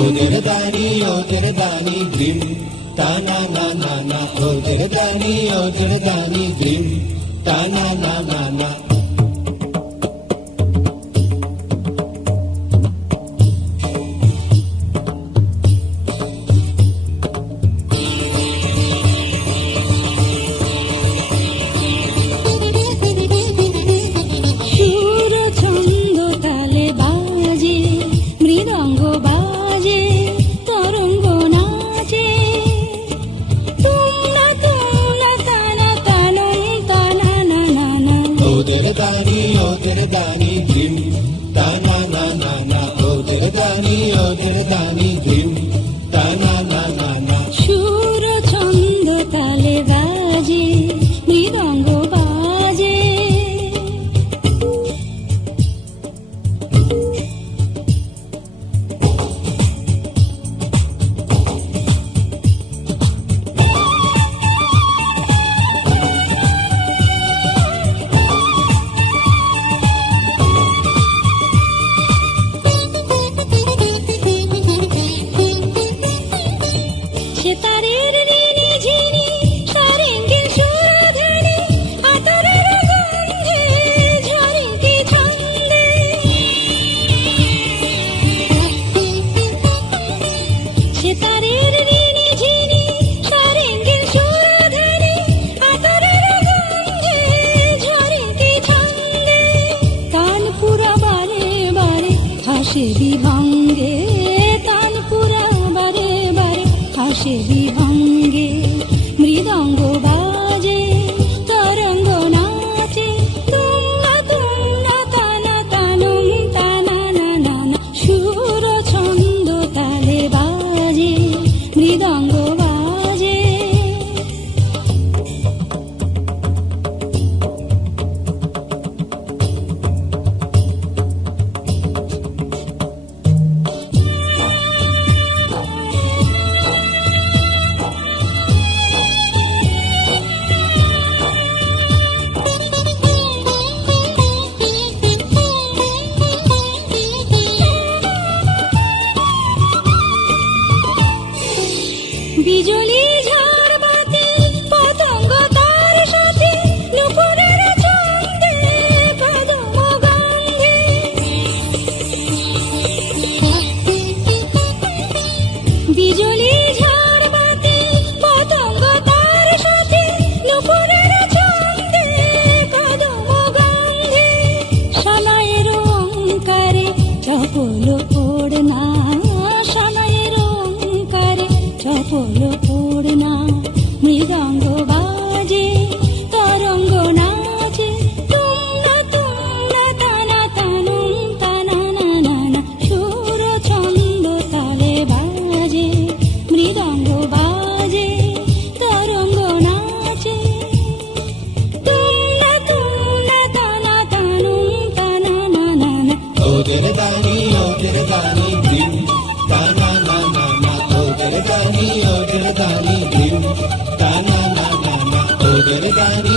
ওদের দানি ধ্রিম টানা না না না, ওদের দানি ধ্রিম টানা না না না। ওদের দানি ধ্রিম টানা না না না, ওদের দানি ধ্রিম টানা না না না। সুর ছন্দ তালে বাজে মৃদঙ্গ বাজে, সেতারের রিনি ঝিনি সারেঙ্গের সুরধুনি, আতরের গন্ধে ঝরিকে ছন্দে। সেতারের রিনি ঝিনি সারেঙ্গের সুরধুনি, আতরের গন্ধে ঝরিকে ছন্দে। তানপুরা বারে বারে হাসে বিভঙ্গে, তানপুরা বারে বারে হাসে বিভঙ্গে। মৃদঙ্গ বাজে তরঙ্গ নাচে, তুঙ্গা তুঙ্গা তানা তানম তানা না না না। সুর ছন্দ তালে বাজে মৃদঙ্গ বাজে। বিজলি ঝড় বাতি পতঙ্গ তার সাথে, নুপুরের ছন্দে কদম গন্ধে। বিজলি ঝড় বাতি পতঙ্গ তার সাথে, নুপুরের ছন্দে কদম গন্ধে। সানাইয়ের ওঙ্কারে চপল ওড়না, সানাইয়ের ওঙ্কারে চপল ওড়না। মৃদঙ্গ বাজে তরঙ্গ নাচে, তুঙ্গা তুঙ্গা তানা তানুম তানা না না না। সুর ছন্দ তালে বাজে মৃদঙ্গ বাজে তরঙ্গ নাচে, তুঙ্গা তুঙ্গা তানা তানুম তানা না না না। ওদের দানি ধ্রিম টানা না না না, ওদের দানি ধ্রিম টানা না না না, ওদের দানি